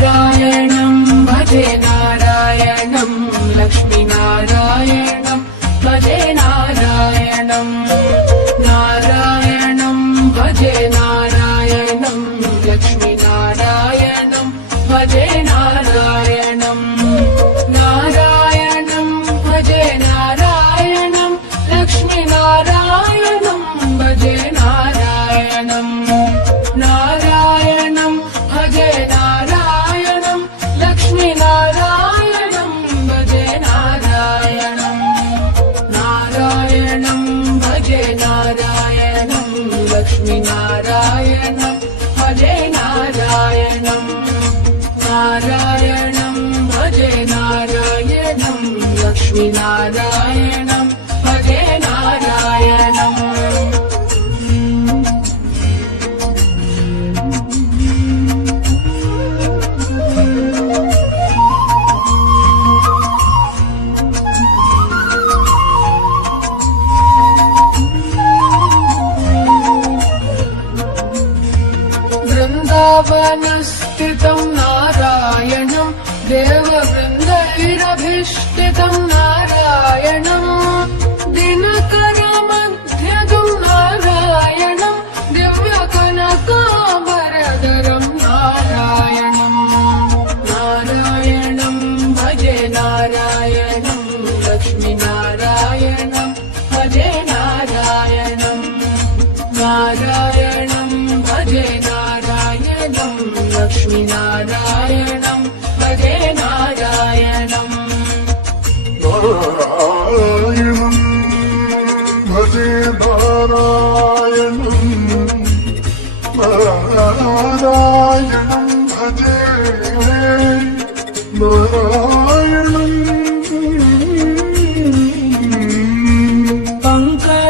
नारायणं भजे नारायणं लक्ष्मीनारायणं भजे नारायणं नारायणं भजे नारायणं लक्ष्मीनारायणं भजे नारायणं नारायणं भजे नारायणं लक्ष्मीनारायणं भजे नारायणं नारायणं भजे नारायणं लक्ष्मीनारायणं भजे नारायणं नारायणं भजे नारायणं लक्ष्मीनारायणं भजे नारायणं नारायणं भजे नारायणं लक्ष्मीनारायणं भजे नारायणं वृन्दावनस्थितं नारायणं देववृन्दैरभीष्टितं नारायणं दिनकरमध्यगं नारायणं दिव्यकनकाभरधरं नारायणं नारायणं भजे नारायणं लक्ष्मीनारायणं भजे नारायणं नारायणं भजे नारायणं लक्ष्मीनारायणं भजे नारायणं नारायणं भजे नारायणं नारायणं भजे नारायणं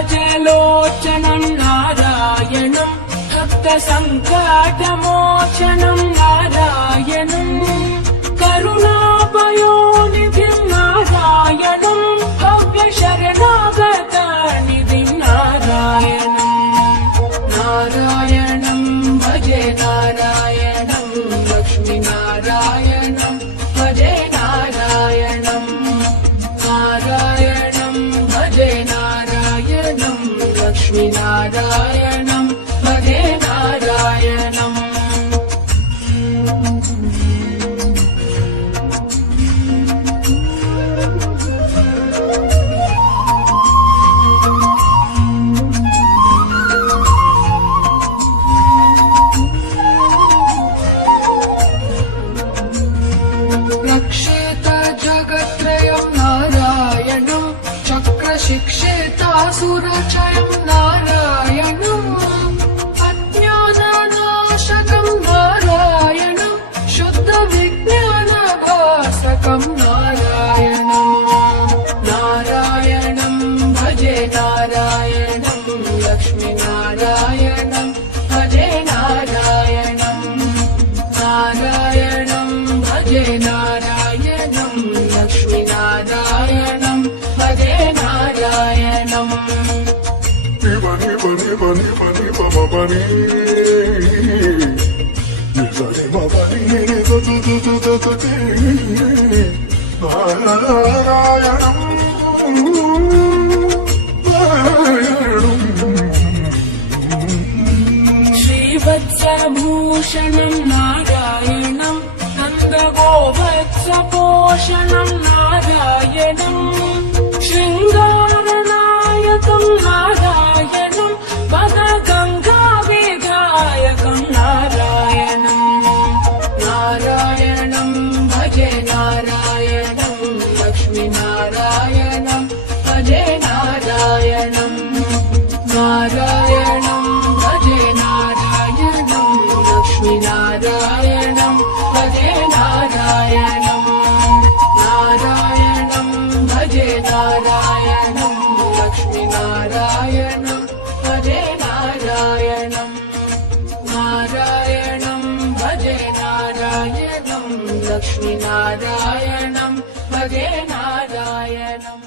पङ्कजलोचनं नारायणं भक्तसङ्कटमोचनं नारायणं करुणापयोनिधिं नारायणं भव्यशरणागतनिधिं नारायणं नारायणं भजे नारायणं लक्ष्मीनारायणं भजे नारायणं नारायणं भजे नारायणं लक्ष्मीनारायणं भजे नारायणं रक्षेत जगत्त्रयं नारायणं चक्रशिक्षेतासुरचयं नारायणं अज्ञाननाशकं नारायणं शुद्धविज्ञानभासकं नारायणं नारायणं भजे नारायणं लक्ष्मीनारायणं भजे नारायणं नारायणं भजे नारायणं लक्ष्मीनारायणं भजे नारायणं बनि बनि बनि बनि बम बनि बनि बनि नारायणं श्रीवत्सभूषणं नारायणं नन्दगोवत्सपोषणं नारायणं शृङ्गारनायकं नारायणं पदगङ्गाविधायकं नारायणं नारायणं भजे नारायणं लक्ष्मीनारायणं भजे नारायणं नारायणं भजे नारायणं लक्ष्मीनारायणं भजे नारायणं नारायणं भजे नारायणं लक्ष्मीनारायणं भजे नारायणं नारायणं भजे नारायणं लक्ष्मीनारायणं भजे नारायणम्